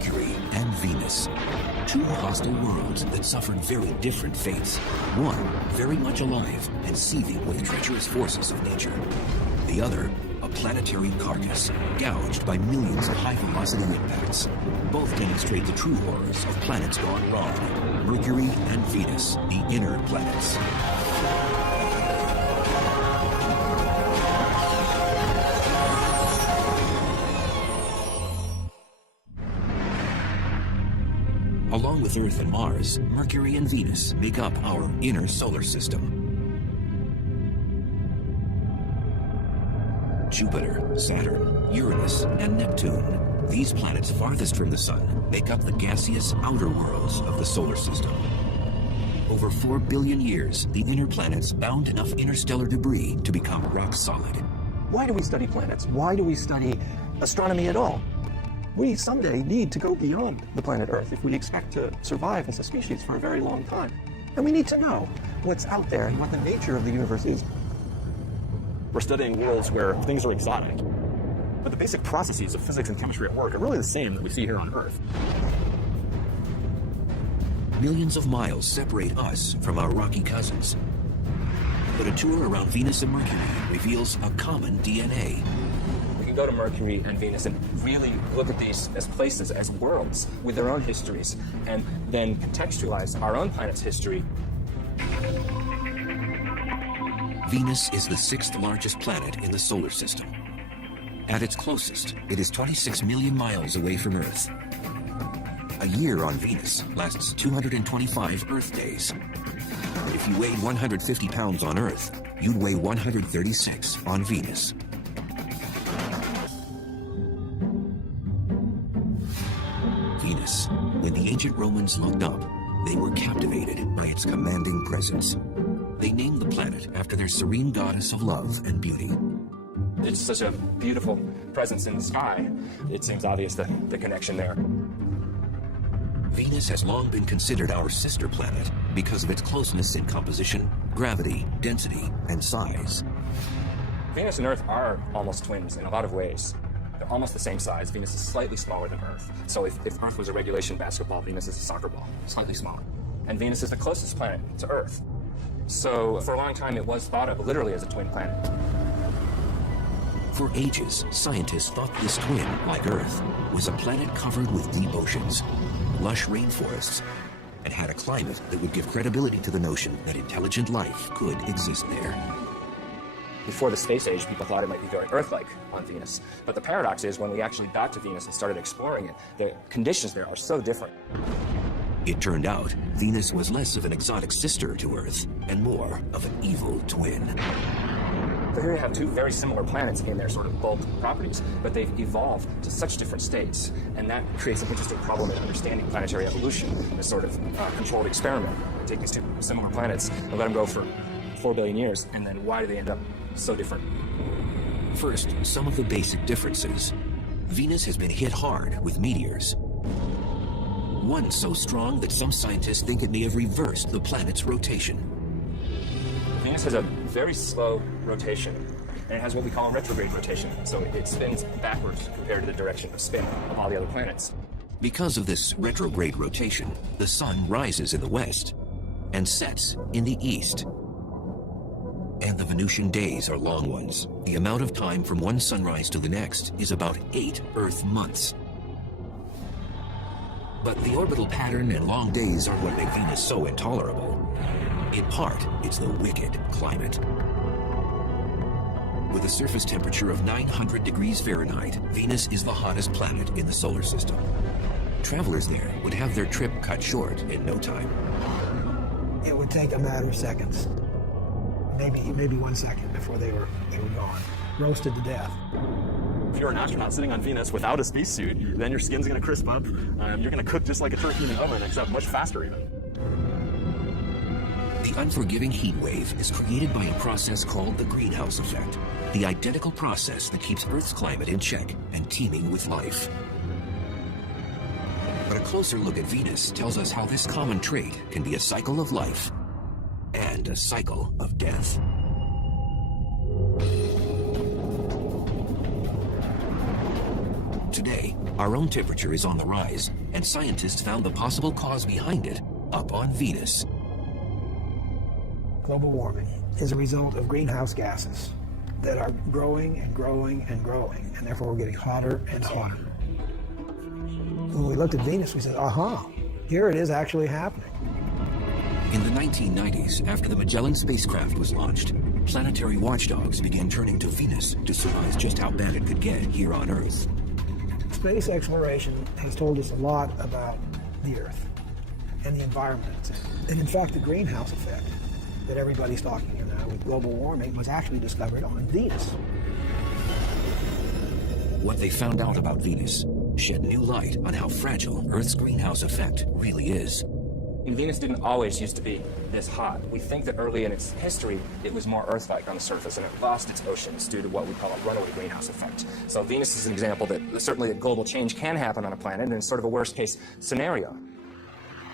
Mercury and Venus. Two hostile worlds that suffered very different fates. One, very much alive and seething with treacherous forces of nature. The other, a planetary carcass, gouged by millions of high-velocity impacts. Both demonstrate the true horrors of planets gone wrong. Mercury and Venus, the inner planets. Along with Earth and Mars, Mercury and Venus make up our inner solar system. Jupiter, Saturn, Uranus, and Neptune, these planets farthest from the Sun, make up the gaseous outer worlds of the solar system. Over 4 billion years, the inner planets bound enough interstellar debris to become rock solid. Why do we study planets? Why do we study astronomy at all? We someday need to go beyond the planet Earth if we expect to survive as a species for a very long time. And we need to know what's out there and what the nature of the universe is. We're studying worlds where things are exotic, but the basic processes of physics and chemistry at work are really the same that we see here on Earth. Millions of miles separate us from our rocky cousins. But a tour around Venus and Mercury reveals a common DNA. We can go to Mercury and Venus and really look at these as places, as worlds with their own histories, and then contextualize our own planet's history. Venus is the 6th largest planet in the solar system. At its closest, it is 26 million miles away from Earth. A year on Venus lasts 225 Earth days. And if you weighed 150 pounds on Earth, you'd weigh 136 on Venus. Venus. When the ancient Romans looked up, they were captivated by its commanding presence. They named the planet after their serene goddess of love and beauty. It's such a beautiful presence in the sky. It seems obvious the connection there. Venus has long been considered our sister planet because of its closeness in composition, gravity, density, and size. Venus and Earth are almost twins in a lot of ways. They're almost the same size. Venus is slightly smaller than Earth. So if Earth was a regulation basketball, Venus is a soccer ball, slightly smaller. And Venus is the closest planet to Earth. So for a long time, it was thought of literally as a twin planet. For ages, scientists thought this twin, like Earth, was a planet covered with deep oceans, lush rainforests, and had a climate that would give credibility to the notion that intelligent life could exist there. Before the space age, people thought it might be very Earth-like on Venus. But the paradox is, when we actually got to Venus and started exploring it, the conditions there are so different. It turned out, Venus was less of an exotic sister to Earth and more of an evil twin. So here you have two very similar planets in their sort of bulk properties, but they've evolved to such different states, and that creates an interesting problem in understanding planetary evolution, a sort of controlled experiment. Take these two similar planets and let them go for 4 billion years, and then why do they end up so different? First, some of the basic differences. Venus has been hit hard with meteors. One so strong that some scientists think it may have reversed the planet's rotation. Venus has a very slow rotation, and it has what we call a retrograde rotation, so it spins backwards compared to the direction of spin of all the other planets. Because of this retrograde rotation, the sun rises in the west and sets in the east. And the Venusian days are long ones. The amount of time from one sunrise to the next is about 8 Earth months. But the orbital pattern and long days are what make Venus so intolerable. In part, it's the wicked climate. With a surface temperature of 900 degrees Fahrenheit, Venus is the hottest planet in the solar system. Travelers there would have their trip cut short in no time. It would take a matter of seconds. Maybe 1 second before they were gone, roasted to death. If you're an astronaut sitting on Venus without a spacesuit, then your skin's going to crisp up. You're going to cook just like a turkey in an oven, except much faster even. The unforgiving heat wave is created by a process called the greenhouse effect, the identical process that keeps Earth's climate in check and teeming with life. But a closer look at Venus tells us how this common trait can be a cycle of life and a cycle of death. Today, Our own temperature is on the rise, and scientists found the possible cause behind it up on Venus. Global warming is a result of greenhouse gases that are growing and growing and growing, and therefore we're getting hotter and hotter. When we looked at Venus, we said, aha, here it is actually happening. In the 1990s, after the Magellan spacecraft was launched, planetary watchdogs began turning to Venus to surmise just how bad it could get here on Earth. Space exploration has told us a lot about the Earth and the environment it's in. And in fact, the greenhouse effect that everybody's talking about with global warming was actually discovered on Venus. What they found out about Venus shed new light on how fragile Earth's greenhouse effect really is. And Venus didn't always used to be this hot. We think that early in its history, it was more Earth-like on the surface, and it lost its oceans due to what we call a runaway greenhouse effect. So Venus is an example that certainly that global change can happen on a planet, and it's sort of a worst-case scenario.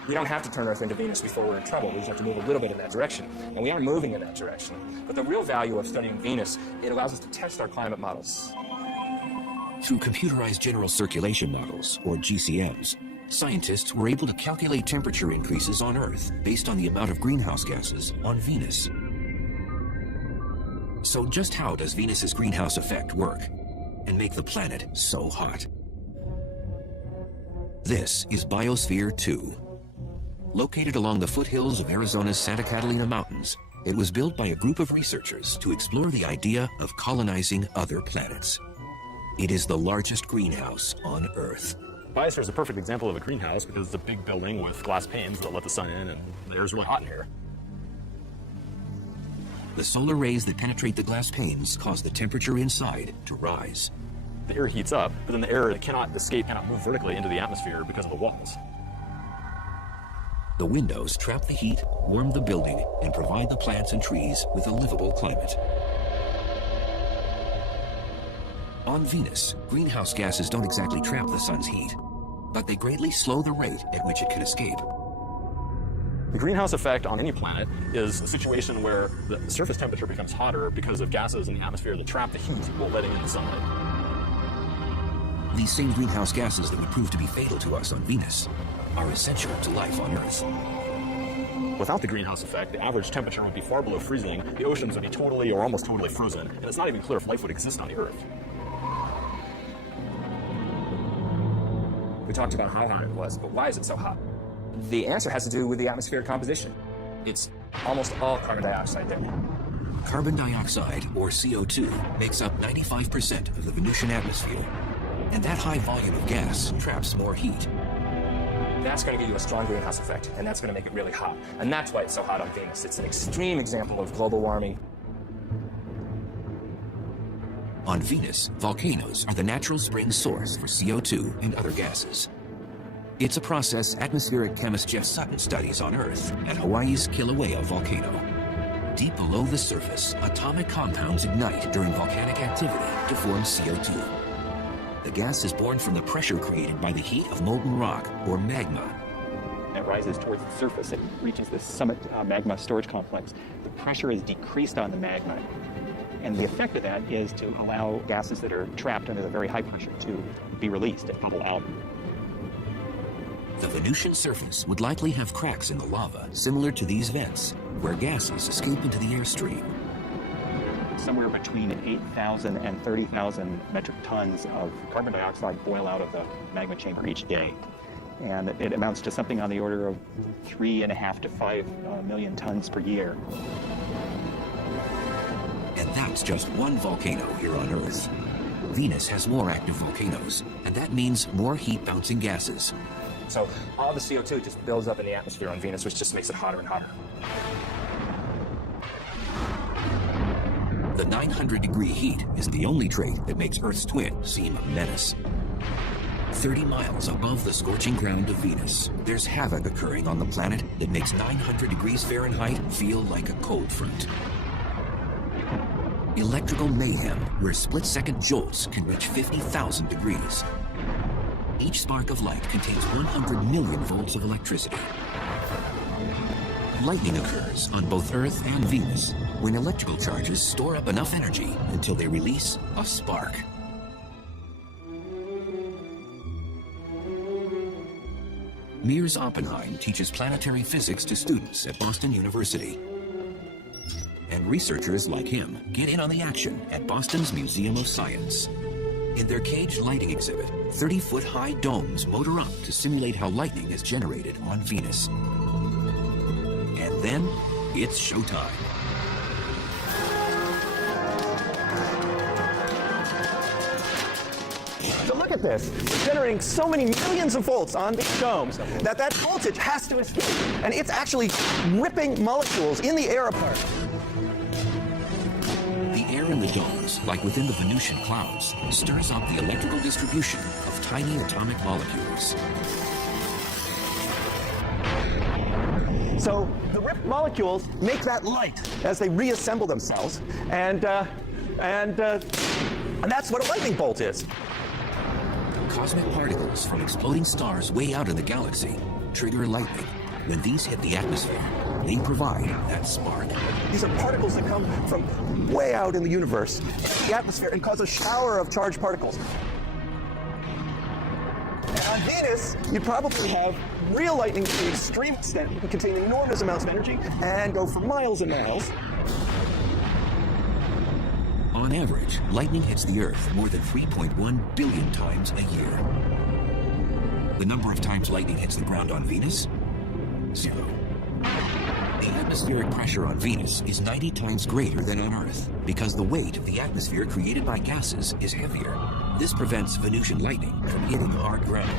We don't have to turn Earth into Venus before we're in trouble. We just have to move a little bit in that direction, and we are moving in that direction. But the real value of studying Venus, it allows us to test our climate models. Through computerized general circulation models, or GCMs, scientists were able to calculate temperature increases on Earth based on the amount of greenhouse gases on Venus. So just how does Venus's greenhouse effect work and make the planet so hot? This is Biosphere 2. Located along the foothills of Arizona's Santa Catalina Mountains, it was built by a group of researchers to explore the idea of colonizing other planets. It is the largest greenhouse on Earth. Biosphere is a perfect example of a greenhouse because it's a big building with glass panes that let the sun in, and the air's really hot in here. The solar rays that penetrate the glass panes cause the temperature inside to rise. The air heats up, but then the air cannot escape, cannot move vertically into the atmosphere because of the walls. The windows trap the heat, warm the building, and provide the plants and trees with a livable climate. On Venus, greenhouse gases don't exactly trap the sun's heat, but they greatly slow the rate at which it can escape. The greenhouse effect on any planet is a situation where the surface temperature becomes hotter because of gases in the atmosphere that trap the heat while letting in the sunlight. These same greenhouse gases that would prove to be fatal to us on Venus are essential to life on Earth. Without the greenhouse effect, the average temperature would be far below freezing, the oceans would be totally or almost totally frozen, and it's not even clear if life would exist on the Earth. We talked about how hot it was, but why is it so hot? The answer has to do with the atmospheric composition. It's almost all carbon dioxide there. Carbon dioxide, or CO2, makes up 95% of the Venusian atmosphere, and that high volume of gas traps more heat. That's going to give you a strong greenhouse effect, and that's going to make it really hot. And that's why it's so hot on Venus. It's an extreme example of global warming. On Venus, volcanoes are the natural spring source for CO2 and other gases. It's a process atmospheric chemist Jeff Sutton studies on Earth at Hawaii's Kilauea volcano. Deep below the surface, atomic compounds ignite during volcanic activity to form CO2. The gas is born from the pressure created by the heat of molten rock, or magma. It rises towards the surface. It reaches the summit magma storage complex. The pressure is decreased on the magma. And the effect of that is to allow gases that are trapped under the very high pressure to be released and bubble out. The Venusian surface would likely have cracks in the lava, similar to these vents, where gases escape into the airstream. Somewhere between 8,000 and 30,000 metric tons of carbon dioxide boil out of the magma chamber each day. And it amounts to something on the order of 3.5 to 5 million tons per year. And that's just one volcano here on Earth. Venus has more active volcanoes, and that means more heat-bouncing gases. So all the CO2 just builds up in the atmosphere on Venus, which just makes it hotter and hotter. The 900-degree heat is the only trait that makes Earth's twin seem a menace. 30 miles above the scorching ground of Venus, there's havoc occurring on the planet that makes 900 degrees Fahrenheit feel like a cold front. Electrical mayhem, where split-second jolts can reach 50,000 degrees. Each spark of light contains 100 million volts of electricity. Lightning occurs on both Earth and Venus when electrical charges store up enough energy until they release a spark. Mears Oppenheim teaches planetary physics to students at Boston University. And researchers like him get in on the action at Boston's Museum of Science. In their caged lighting exhibit, 30-foot-high domes motor up to simulate how lightning is generated on Venus. And then, it's showtime. So look at this. It's generating so many millions of volts on these domes that that voltage has to escape. And it's actually ripping molecules in the air apart. The air in the domes, like within the Venusian clouds, stirs up the electrical distribution of tiny atomic molecules. So the ripped molecules make that light as they reassemble themselves, and that's what a lightning bolt is. Cosmic particles from exploding stars way out in the galaxy trigger lightning. When these hit the atmosphere, they provide that spark. These are particles that come from way out in the universe, the atmosphere, and cause a shower of charged particles. And on Venus, you'd probably have real lightning to the extreme extent. It can contain enormous amounts of energy and go for miles and miles. On average, lightning hits the Earth more than 3.1 billion times a year. The number of times lightning hits the ground on Venus? 0. The atmospheric pressure on Venus is 90 times greater than on Earth because the weight of the atmosphere created by gases is heavier. This prevents Venusian lightning from hitting hard ground.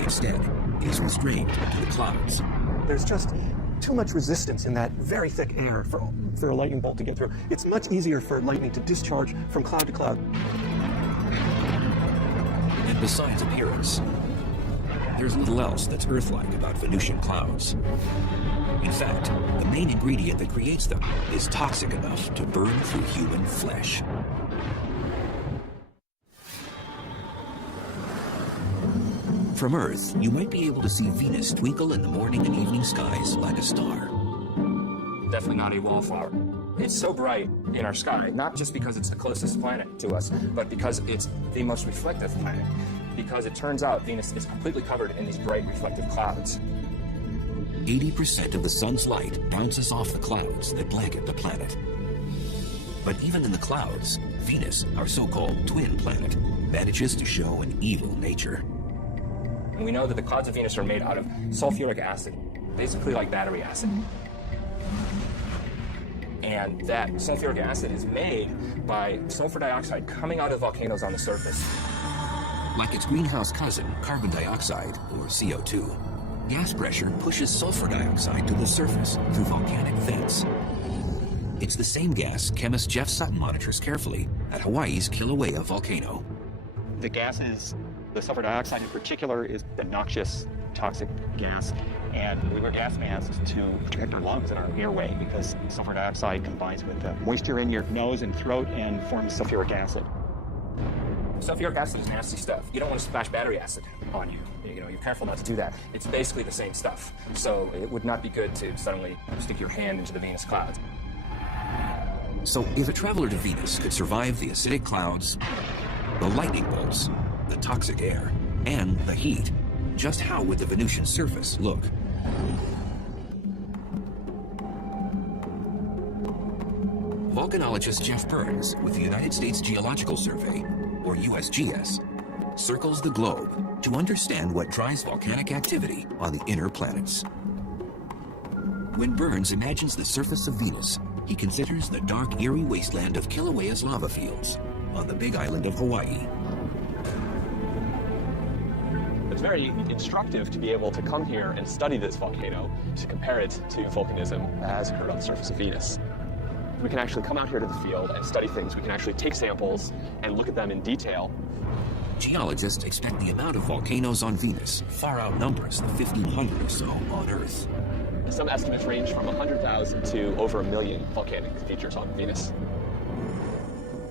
Instead, it is restrained to the clouds. There's just too much resistance in that very thick air for a lightning bolt to get through. It's much easier for lightning to discharge from cloud to cloud. And besides appearance, there's little else that's Earth-like about Venusian clouds. In fact, the main ingredient that creates them is toxic enough to burn through human flesh. From Earth, you might be able to see Venus twinkle in the morning and evening skies like a star. Definitely not a wallflower. It's so bright in our sky, not just because it's the closest planet to us, but because it's the most reflective planet. Because it turns out Venus is completely covered in these bright reflective clouds. 80% of the sun's light bounces off the clouds that blanket the planet. But even in the clouds, Venus, our so-called twin planet, manages to show an evil nature. And we know that the clouds of Venus are made out of sulfuric acid, basically like battery acid. And that sulfuric acid is made by sulfur dioxide coming out of volcanoes on the surface. Like its greenhouse cousin, carbon dioxide, or CO2, gas pressure pushes sulfur dioxide to the surface through volcanic vents. It's the same gas chemist Jeff Sutton monitors carefully at Hawaii's Kilauea volcano. The gases, the sulfur dioxide in particular, is a noxious, toxic gas, and we wear gas masks to protect our lungs and our airway because sulfur dioxide combines with the moisture in your nose and throat and forms sulfuric acid. Sulfuric acid is nasty stuff. You don't want to splash battery acid on you. You're careful not to do that. It's basically the same stuff. So it would not be good to suddenly stick your hand into the Venus clouds. So if a traveler to Venus could survive the acidic clouds, the lightning bolts, the toxic air, and the heat, just how would the Venusian surface look? Volcanologist Jeff Burns with the United States Geological Survey, or USGS, circles the globe to understand what drives volcanic activity on the inner planets. When Burns imagines the surface of Venus, he considers the dark, eerie wasteland of Kilauea's lava fields on the big island of Hawaii. It's very instructive to be able to come here and study this volcano to compare it to volcanism as occurred on the surface of Venus. We can actually come out here to the field and study things. We can actually take samples and look at them in detail. Geologists expect the amount of volcanoes on Venus far outnumbers the 1,500 or so on Earth. Some estimates range from 100,000 to over 1 million volcanic features on Venus.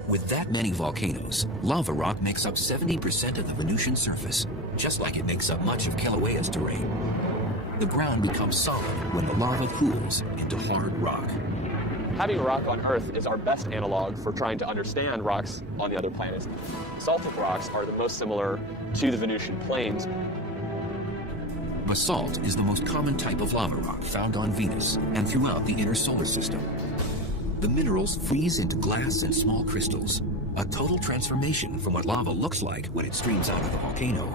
With that many volcanoes, lava rock makes up 70% of the Venusian surface, just like it makes up much of Kilauea's terrain. The ground becomes solid when the lava cools into hard rock. Having rock on Earth is our best analog for trying to understand rocks on the other planets. Basaltic rocks are the most similar to the Venusian plains. Basalt is the most common type of lava rock found on Venus and throughout the inner solar system. The minerals freeze into glass and small crystals, a total transformation from what lava looks like when it streams out of the volcano.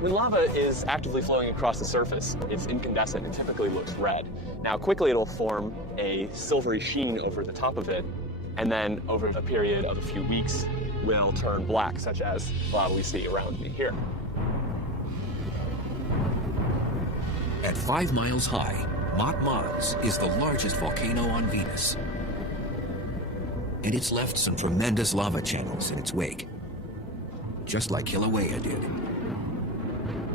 When lava is actively flowing across the surface, it's incandescent and typically looks red. Now, quickly it'll form a silvery sheen over the top of it, and then over a period of a few weeks will turn black, such as lava we see around me here. At 5 miles high, Mont Mars is the largest volcano on Venus. And it's left some tremendous lava channels in its wake, just like Kilauea did.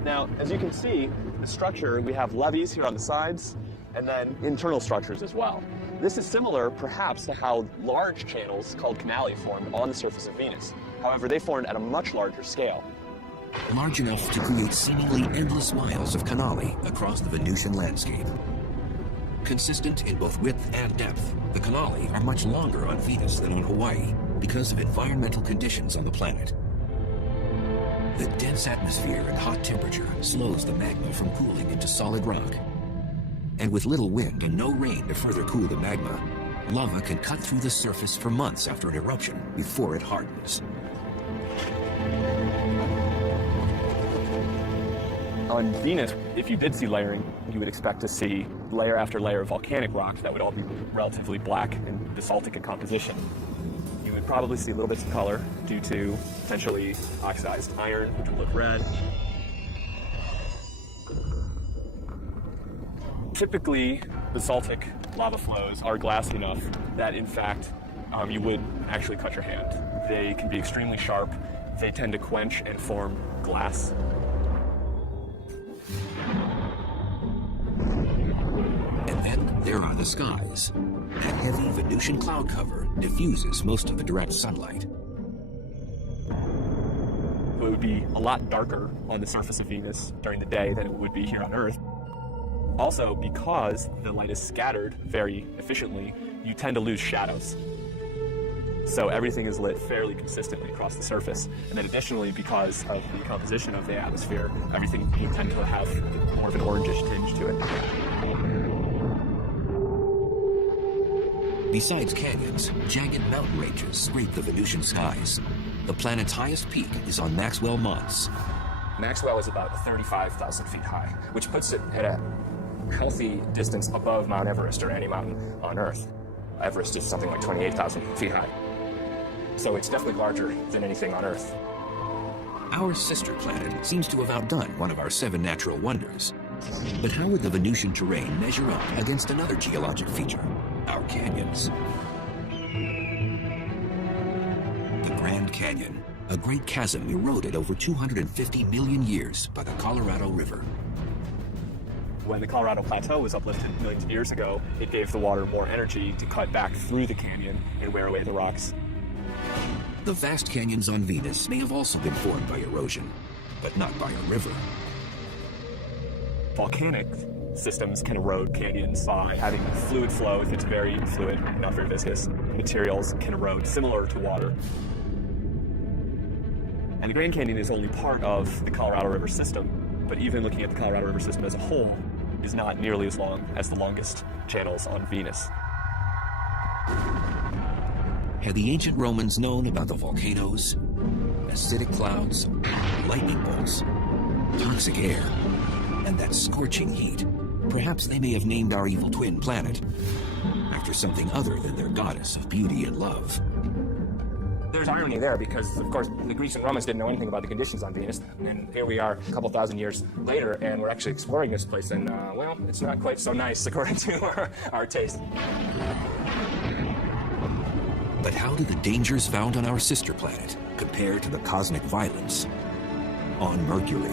Now, as you can see, the structure, we have levees here on the sides, and then internal structures as well. This is similar, perhaps, to how large channels called canali formed on the surface of Venus. However, they formed at a much larger scale. Large enough to create seemingly endless miles of canali across the Venusian landscape. Consistent in both width and depth, the canali are much longer on Venus than on Hawaii because of environmental conditions on the planet. The dense atmosphere and hot temperature slows the magma from cooling into solid rock. And with little wind and no rain to further cool the magma, lava can cut through the surface for months after an eruption before it hardens. On Venus, if you did see layering, you would expect to see layer after layer of volcanic rocks that would all be relatively black and basaltic in composition. You would probably see little bits of color due to potentially oxidized iron, which would look red. Typically, basaltic lava flows are glassy enough that, in fact, you would actually cut your hand. They can be extremely sharp. They tend to quench and form glass. And then there are the skies. That heavy Venusian cloud cover diffuses most of the direct sunlight. It would be a lot darker on the surface of Venus during the day than it would be here on Earth. Also, because the light is scattered very efficiently, you tend to lose shadows. So everything is lit fairly consistently across the surface. And then additionally, because of the composition of the atmosphere, everything would tend to have more of an orangish tinge to it. Besides canyons, jagged mountain ranges scrape the Venusian skies. The planet's highest peak is on Maxwell Mons. Maxwell is about 35,000 feet high, which puts it at a healthy distance above Mount Everest or any mountain on Earth. Everest is something like 28,000 feet high. So it's definitely larger than anything on Earth. Our sister planet seems to have outdone one of our 7 natural wonders. But how would the Venusian terrain measure up against another geologic feature, our canyons? The Grand Canyon, a great chasm eroded over 250 million years by the Colorado River. When the Colorado Plateau was uplifted millions of years ago, it gave the water more energy to cut back through the canyon and wear away the rocks. The vast canyons on Venus may have also been formed by erosion, but not by a river. Volcanic systems can erode canyons by having fluid flow. If it's very fluid, not very viscous, materials can erode similar to water. And the Grand Canyon is only part of the Colorado River system, but even looking at the Colorado River system as a whole is not nearly as long as the longest channels on Venus. Had the ancient Romans known about the volcanoes, acidic clouds, lightning bolts, toxic air, and that scorching heat, perhaps they may have named our evil twin planet after something other than their goddess of beauty and love. There's irony there because, of course, the Greeks and Romans didn't know anything about the conditions on Venus, and here we are a couple thousand years later, and we're actually exploring this place, and, well, it's not quite so nice according to our taste. But how do the dangers found on our sister planet compare to the cosmic violence on Mercury?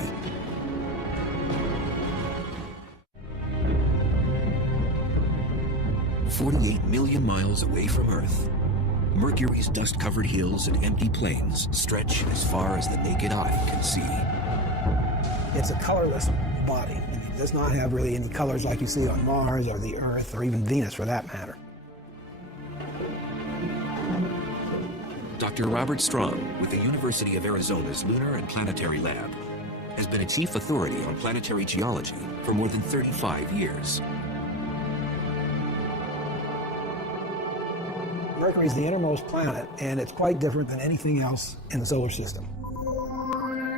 "48 million miles away from Earth, Mercury's dust-covered hills and empty plains stretch as far as the naked eye can see. It's a colorless body. It does not have really any colors like you see on Mars or the Earth or even Venus for that matter. Dr. Robert Strong with the University of Arizona's Lunar and Planetary Lab has been a chief authority on planetary geology for more than 35 years. Mercury is the innermost planet, and it's quite different than anything else in the solar system.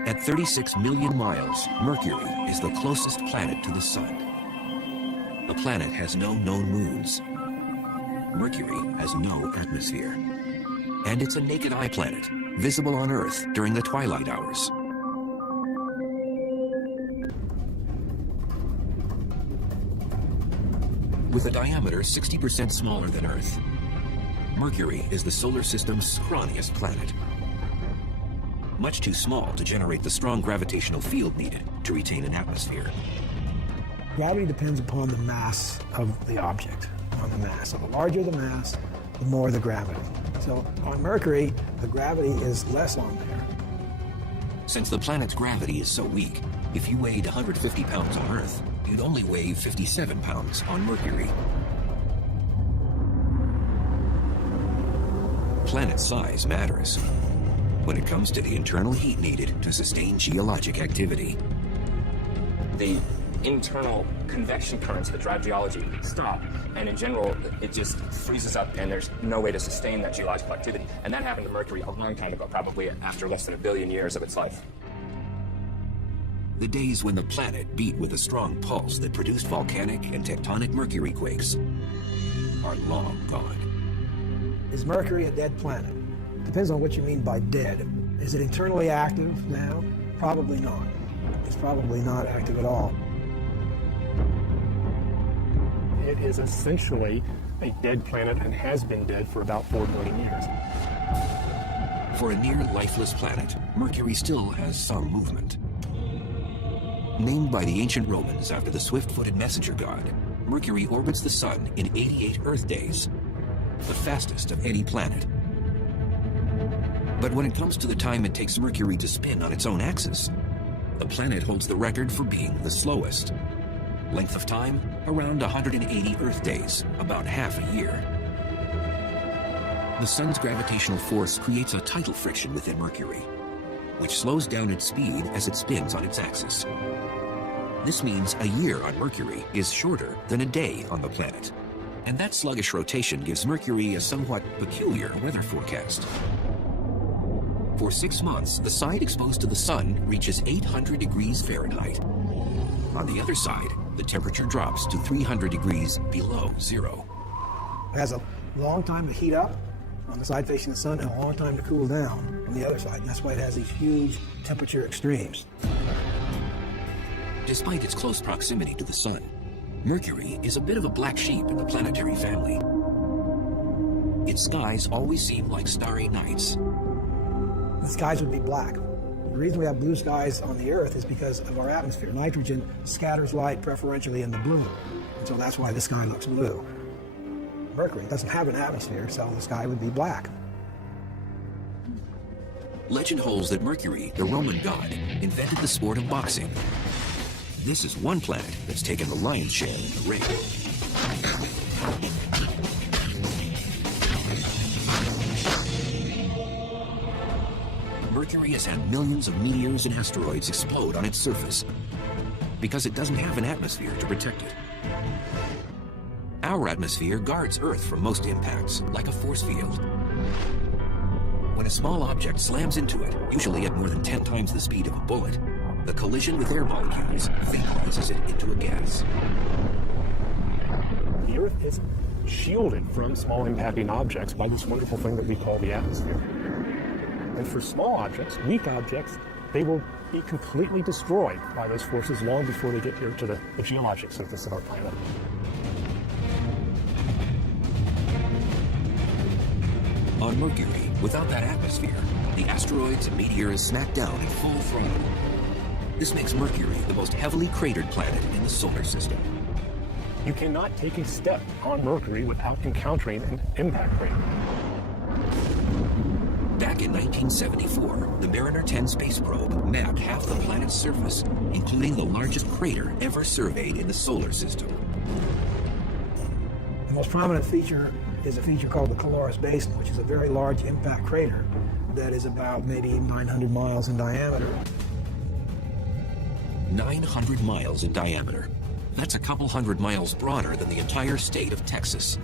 At 36 million miles, Mercury is the closest planet to the Sun. The planet has no known moons. Mercury has no atmosphere. And it's a naked eye planet, visible on Earth during the twilight hours. With a diameter 60% smaller than Earth, Mercury is the solar system's scrawniest planet. Much too small to generate the strong gravitational field needed to retain an atmosphere. Gravity depends upon the mass of the object, on the mass. So the larger the mass, the more the gravity. So on Mercury, the gravity is less on there. Since the planet's gravity is so weak, if you weighed 150 pounds on Earth, you'd only weigh 57 pounds on Mercury. Planet size matters when it comes to the internal heat needed to sustain geologic activity. The internal convection currents that drive geology stop, and in general, it just freezes up and there's no way to sustain that geological activity. And that happened to Mercury a long time ago, probably after less than 1 billion years of its life. The days when the planet beat with a strong pulse that produced volcanic and tectonic Mercury quakes are long gone. Is Mercury a dead planet? Depends on what you mean by dead. Is it internally active now? Probably not. It's probably not active at all. It is essentially a dead planet and has been dead for about 4 billion years. For a near lifeless planet, Mercury still has some movement. Named by the ancient Romans after the swift-footed messenger god, Mercury orbits the Sun in 88 Earth days, the fastest of any planet. But when it comes to the time it takes Mercury to spin on its own axis, the planet holds the record for being the slowest. Length of time, around 180 Earth days, about half a year. The Sun's gravitational force creates a tidal friction within Mercury, which slows down its speed as it spins on its axis. This means a year on Mercury is shorter than a day on the planet. And that sluggish rotation gives Mercury a somewhat peculiar weather forecast. For 6 months, the side exposed to the Sun reaches 800 degrees Fahrenheit. On the other side, the temperature drops to 300 degrees below zero. It has a long time to heat up on the side facing the Sun and a long time to cool down on the other side. And that's why it has these huge temperature extremes. Despite its close proximity to the Sun, Mercury is a bit of a black sheep in the planetary family. Its skies always seem like starry nights. The skies would be black. The reason we have blue skies on the Earth is because of our atmosphere. Nitrogen scatters light preferentially in the blue, and so that's why the sky looks blue. Mercury doesn't have an atmosphere, so the sky would be black. Legend holds that Mercury, the Roman god, invented the sport of boxing. This is one planet that's taken the lion's share in the ring. Mercury has had millions of meteors and asteroids explode on its surface because it doesn't have an atmosphere to protect it. Our atmosphere guards Earth from most impacts, like a force field. When a small object slams into it, usually at more than 10 times the speed of a bullet, the collision with air molecules vaporizes it into a gas. The Earth is shielded from small impacting objects by this wonderful thing that we call the atmosphere. And for small objects, weak objects, they will be completely destroyed by those forces long before they get here to the geologic surface of our planet. On Mercury, without that atmosphere, the asteroids and meteors smack down in full throttle. This makes Mercury the most heavily cratered planet in the solar system. You cannot take a step on Mercury without encountering an impact crater. Back in 1974, the Mariner 10 space probe mapped half the planet's surface, including the largest crater ever surveyed in the solar system. The most prominent feature is a feature called the Caloris Basin, which is a very large impact crater that is about maybe 900 miles in diameter. 900 miles in diameter. That's a couple hundred miles broader than the entire state of Texas.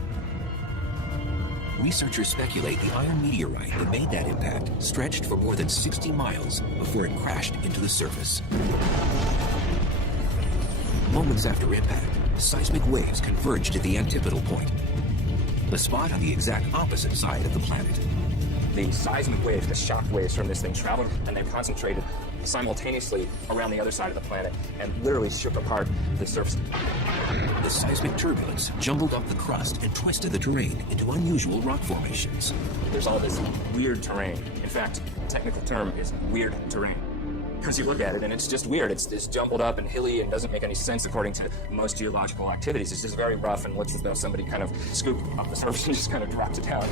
Researchers speculate the iron meteorite that made that impact stretched for more than 60 miles before it crashed into the surface. Moments after impact, seismic waves converged at the antipodal point, the spot on the exact opposite side of the planet. The seismic waves, the shock waves from this thing traveled and then concentrated simultaneously around the other side of the planet and literally shook apart the surface. The seismic turbulence jumbled up the crust and twisted the terrain into unusual rock formations. There's all this weird terrain. In fact, the technical term is weird terrain. Because you look at it and it's just weird. It's jumbled up and hilly and doesn't make any sense according to most geological activities. It's just very rough and looks as though somebody kind of scooped up the surface and just kind of dropped it down.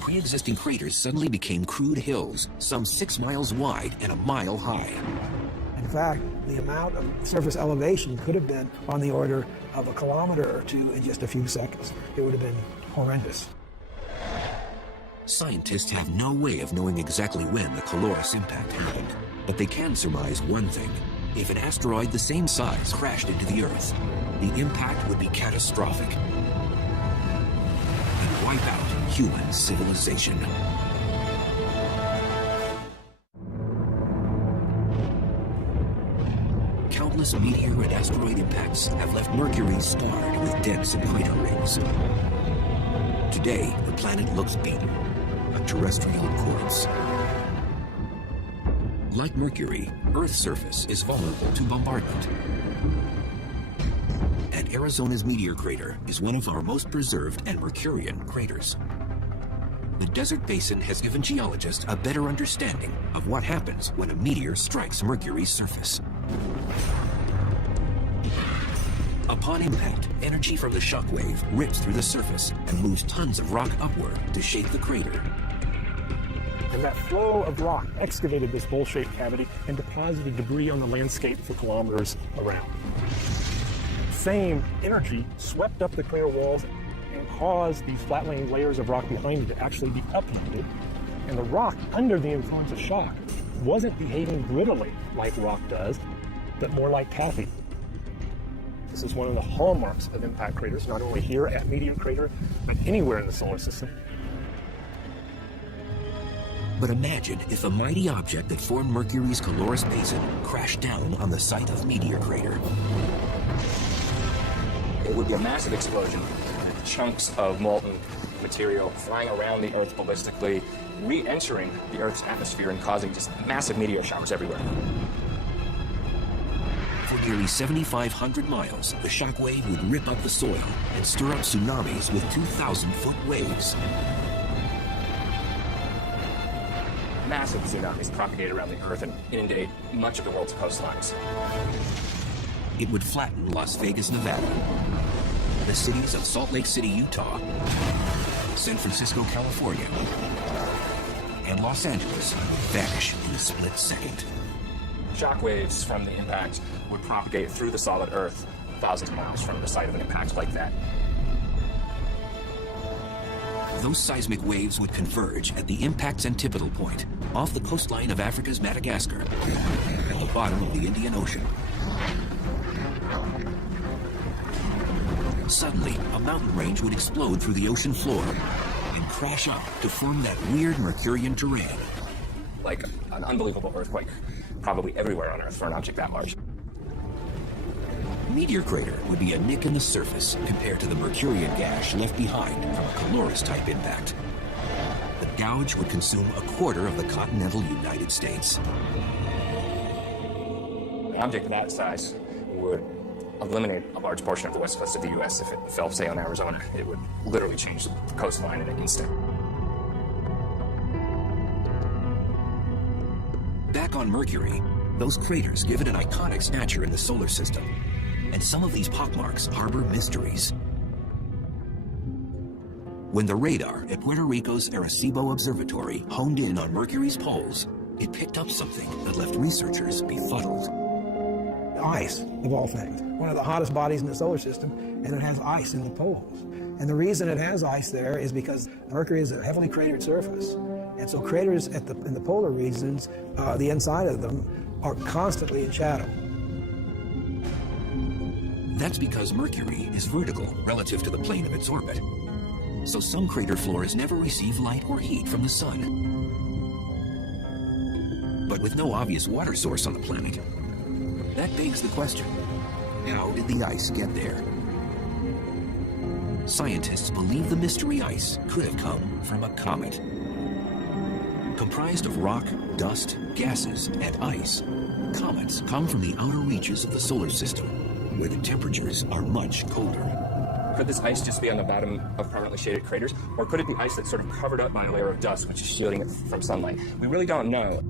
Pre-existing craters suddenly became crude hills, some 6 miles wide and a mile high. In fact, the amount of surface elevation could have been on the order of a kilometer or two in just a few seconds. It would have been horrendous. Scientists have no way of knowing exactly when the Caloris impact happened, but they can surmise one thing. If an asteroid the same size crashed into the Earth, the impact would be catastrophic and wipe out human civilization. Countless meteor and asteroid impacts have left Mercury starred with dents and crater rings. Today, the planet looks beaten, a terrestrial corpse. Like Mercury, Earth's surface is vulnerable to bombardment. And Arizona's meteor crater is one of our most preserved and Mercurian craters. The desert basin has given geologists a better understanding of what happens when a meteor strikes Mercury's surface. Upon impact, energy from the shockwave rips through the surface and moves tons of rock upward to shape the crater. And that flow of rock excavated this bowl-shaped cavity and deposited debris on the landscape for kilometers around. Same energy swept up the crater walls and caused these flat-laying layers of rock behind it to actually be uplifted. And the rock, under the influence of shock, wasn't behaving grittily like rock does, but more like taffy. This is one of the hallmarks of impact craters, not only here at Meteor Crater, but anywhere in the solar system. But imagine if a mighty object that formed Mercury's Caloris Basin crashed down on the site of Meteor Crater. It would be a massive explosion. Chunks of molten material flying around the Earth ballistically, re-entering the Earth's atmosphere and causing just massive meteor showers everywhere. For nearly 7,500 miles, the shockwave would rip up the soil and stir up tsunamis with 2,000-foot waves. Massive tsunamis propagate around the Earth and inundate much of the world's coastlines. It would flatten Las Vegas, Nevada, the cities of Salt Lake City, Utah, San Francisco, California, and Los Angeles vanish in a split second. Shockwaves from the impact would propagate through the solid Earth thousands of miles from the site of an impact like that. Those seismic waves would converge at the impact's antipodal point, off the coastline of Africa's Madagascar, at the bottom of the Indian Ocean. Suddenly, a mountain range would explode through the ocean floor and crash up to form that weird Mercurian terrain. Like an unbelievable earthquake, probably everywhere on Earth for an object that large. Meteor crater would be a nick in the surface compared to the Mercurian gash left behind from a Caloris-type impact. The gouge would consume a quarter of the continental United States. An object of that size would eliminate a large portion of the west coast of the U.S. If it fell, say, on Arizona. It would literally change the coastline in an instant. Back on Mercury, those craters give it an iconic stature in the solar system, and some of these pockmarks harbor mysteries. When the radar at Puerto Rico's Arecibo Observatory honed in on Mercury's poles, it picked up something that left researchers befuddled. Ice, of all things. One of the hottest bodies in the solar system, and it has ice in the poles. And the reason it has ice there is because Mercury is a heavily cratered surface. And so craters in the polar regions, the inside of them, are constantly in shadow. That's because Mercury is vertical relative to the plane of its orbit. So some crater floors never receive light or heat from the sun. But with no obvious water source on the planet, that begs the question, how did the ice get there? Scientists believe the mystery ice could have come from a comet. Comprised of rock, dust, gases, and ice, comets come from the outer reaches of the solar system, where the temperatures are much colder. Could this ice just be on the bottom of permanently shaded craters, or could it be ice that's sort of covered up by a layer of dust which is shielding it from sunlight? We really don't know.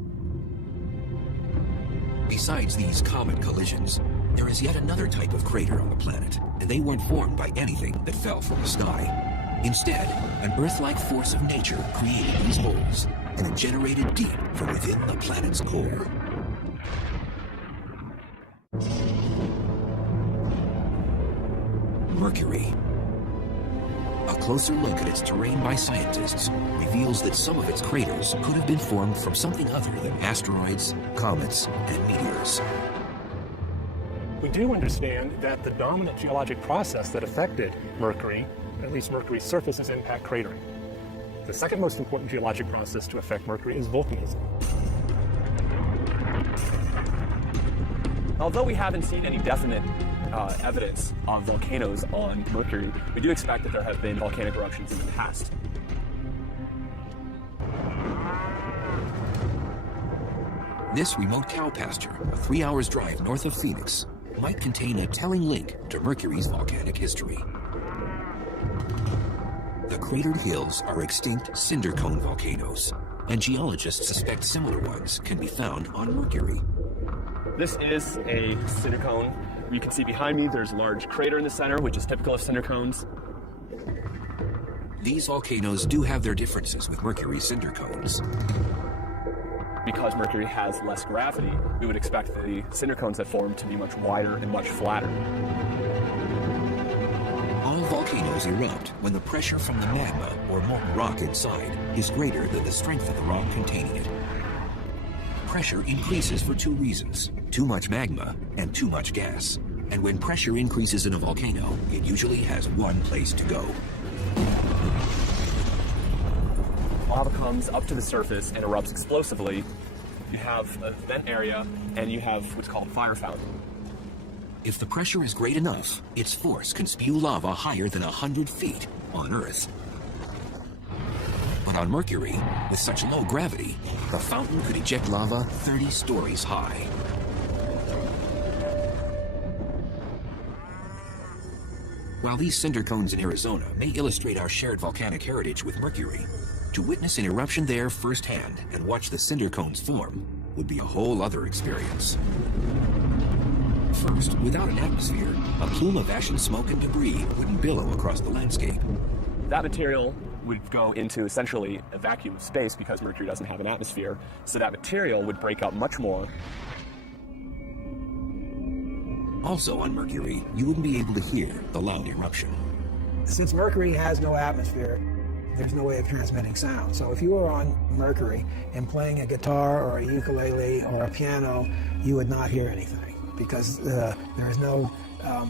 Besides these comet collisions, there is yet another type of crater on the planet, and they weren't formed by anything that fell from the sky. Instead, an Earth-like force of nature created these holes, and it generated deep from within the planet's core. Mercury. A closer look at its terrain by scientists reveals that some of its craters could have been formed from something other than asteroids, comets, and meteors. We do understand that the dominant geologic process that affected Mercury, at least Mercury's surface, is impact cratering. The second most important geologic process to affect Mercury is volcanism. Although we haven't seen any definite evidence of volcanoes on Mercury, we do expect that there have been volcanic eruptions in the past. This remote cow pasture, a 3 hours drive north of Phoenix, might contain a telling link to Mercury's volcanic history. The cratered hills are extinct cinder cone volcanoes, and geologists suspect similar ones can be found on Mercury. This is a cinder cone. You can see behind me there's a large crater in the center, which is typical of cinder cones. These volcanoes do have their differences with Mercury's cinder cones. Because Mercury has less gravity, we would expect the cinder cones that form to be much wider and much flatter. All volcanoes erupt when the pressure from the magma or molten rock inside is greater than the strength of the rock containing it. Pressure increases for two reasons: too much magma and too much gas. And when pressure increases in a volcano, it usually has one place to go. Lava comes up to the surface and erupts explosively. You have a vent area, and you have what's called fire fountain. If the pressure is great enough, its force can spew lava higher than 100 feet on Earth. But on Mercury, with such low gravity, the fountain could eject lava 30 stories high. While these cinder cones in Arizona may illustrate our shared volcanic heritage with Mercury, to witness an eruption there firsthand and watch the cinder cones form would be a whole other experience. First, without an atmosphere, a plume of ash and smoke and debris wouldn't billow across the landscape. That material would go into essentially a vacuum of space because Mercury doesn't have an atmosphere, so that material would break up much more. Also on Mercury, you wouldn't be able to hear the loud eruption. Since Mercury has no atmosphere, there's no way of transmitting sound. So if you were on Mercury and playing a guitar or a ukulele or a piano, you would not hear anything because there is no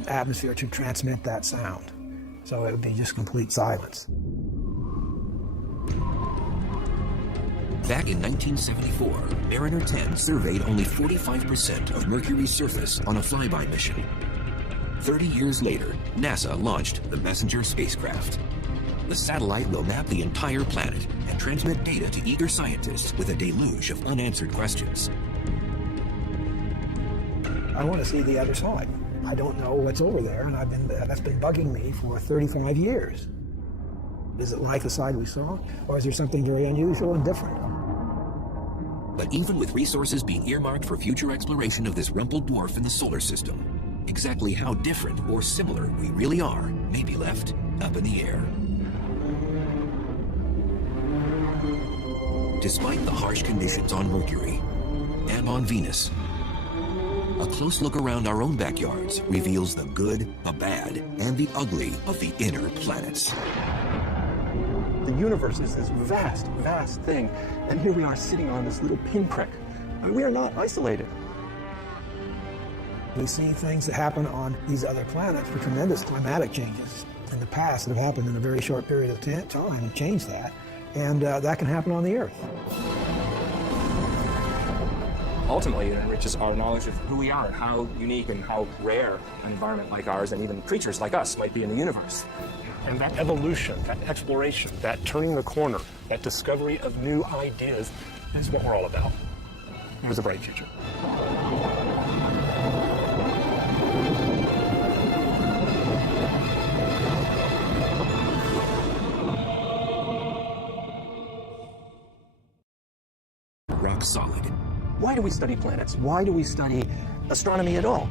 atmosphere to transmit that sound. So it would be just complete silence. Back in 1974, Mariner 10 surveyed only 45% of Mercury's surface on a flyby mission. 30 years later, NASA launched the Messenger spacecraft. The satellite will map the entire planet and transmit data to eager scientists with a deluge of unanswered questions. I want to see the other side. I don't know what's over there, and that's been bugging me for 35 years. Is it like the side we saw, or is there something very unusual and different? But even with resources being earmarked for future exploration of this rumpled dwarf in the solar system, exactly how different or similar we really are may be left up in the air. Despite the harsh conditions on Mercury and on Venus, a close look around our own backyards reveals the good, the bad, and the ugly of the inner planets. The universe is this vast, vast thing, and here we are sitting on this little pinprick. I mean, we are not isolated. We see things that happen on these other planets for tremendous climatic changes in the past that have happened in a very short period of time and changed that. And that can happen on the Earth. Ultimately, it enriches our knowledge of who we are and how unique and how rare an environment like ours and even creatures like us might be in the universe. And that evolution, that exploration, that turning the corner, that discovery of new ideas is what we're all about. There's a bright future. Rock solid. Why do we study planets? Why do we study astronomy at all?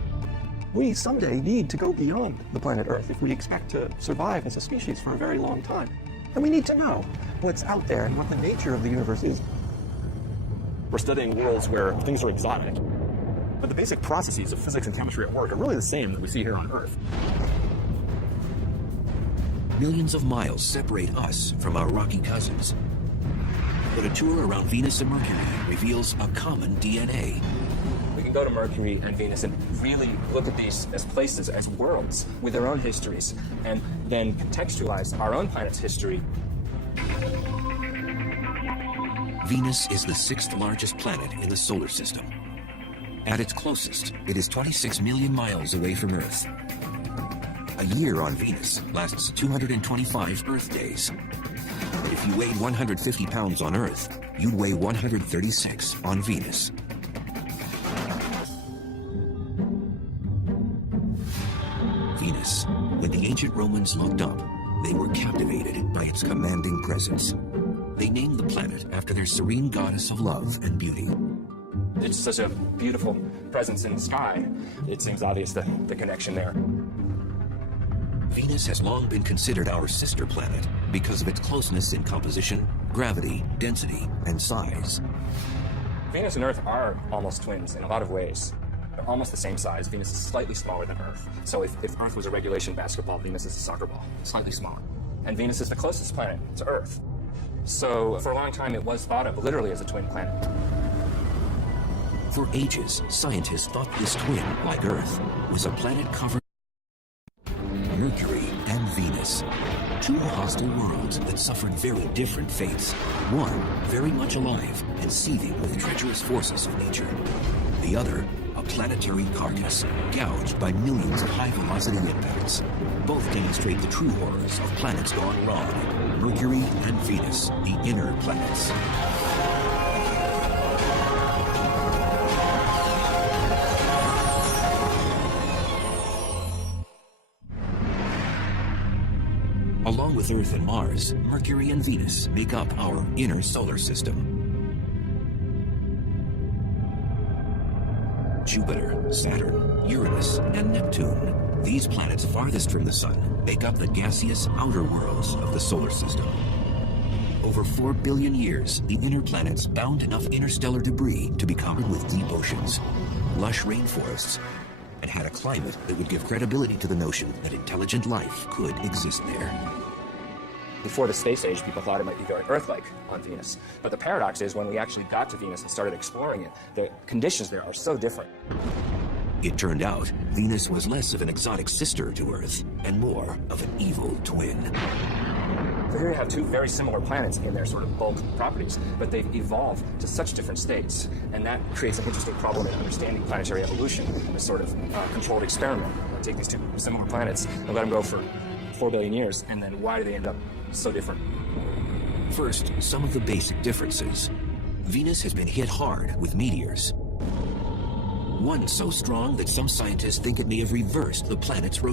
We someday need to go beyond the planet Earth if we expect to survive as a species for a very long time. And we need to know what's out there and what the nature of the universe is. We're studying worlds where things are exotic, but the basic processes of physics and chemistry at work are really the same that we see here on Earth. Millions of miles separate us from our rocky cousins. But a tour around Venus and Mercury reveals a common DNA. We can go to Mercury and Venus and really look at these as places, as worlds with their own histories, and then contextualize our own planet's history. Venus is the 6th largest planet in the solar system. At its closest, it is 26 million miles away from Earth. A year on Venus lasts 225 Earth days. If you weighed 150 pounds on Earth, you'd weigh 136 on Venus. Venus. When the ancient Romans looked up, they were captivated by its commanding presence. They named the planet after their serene goddess of love and beauty. It's such a beautiful presence in the sky. It seems obvious the connection there. Venus has long been considered our sister planet because of its closeness in composition, gravity, density, and size. Venus and Earth are almost twins in a lot of ways. They're almost the same size. Venus is slightly smaller than Earth. So if Earth was a regulation basketball, Venus is a soccer ball, slightly smaller. And Venus is the closest planet to Earth. So for a long time, it was thought of literally as a twin planet. For ages, scientists thought this twin, like Earth, was a planet covered Mercury and Venus. Two hostile worlds that suffered very different fates. One, very much alive and seething with treacherous forces of nature. The other, a planetary carcass, gouged by millions of high-velocity impacts. Both demonstrate the true horrors of planets gone wrong. Mercury and Venus, the inner planets. Along with Earth and Mars, Mercury and Venus make up our inner solar system. Jupiter, Saturn, Uranus, and Neptune, these planets farthest from the Sun, make up the gaseous outer worlds of the solar system. Over 4 billion years, the inner planets bound enough interstellar debris to be covered with deep oceans, lush rainforests, and had a climate that would give credibility to the notion that intelligent life could exist there. Before the space age, people thought it might be very Earth-like on Venus. But the paradox is when we actually got to Venus and started exploring it, the conditions there are so different. It turned out, Venus was less of an exotic sister to Earth and more of an evil twin. So here you have two very similar planets in their sort of bulk properties, but they've evolved to such different states. And that creates an interesting problem in understanding planetary evolution, a sort of controlled experiment. Take these two similar planets and let them go for 4 billion years, and then why do they end up so different? First, some of the basic differences. Venus has been hit hard with meteors. One so strong that some scientists think it may have reversed the planet's rotation.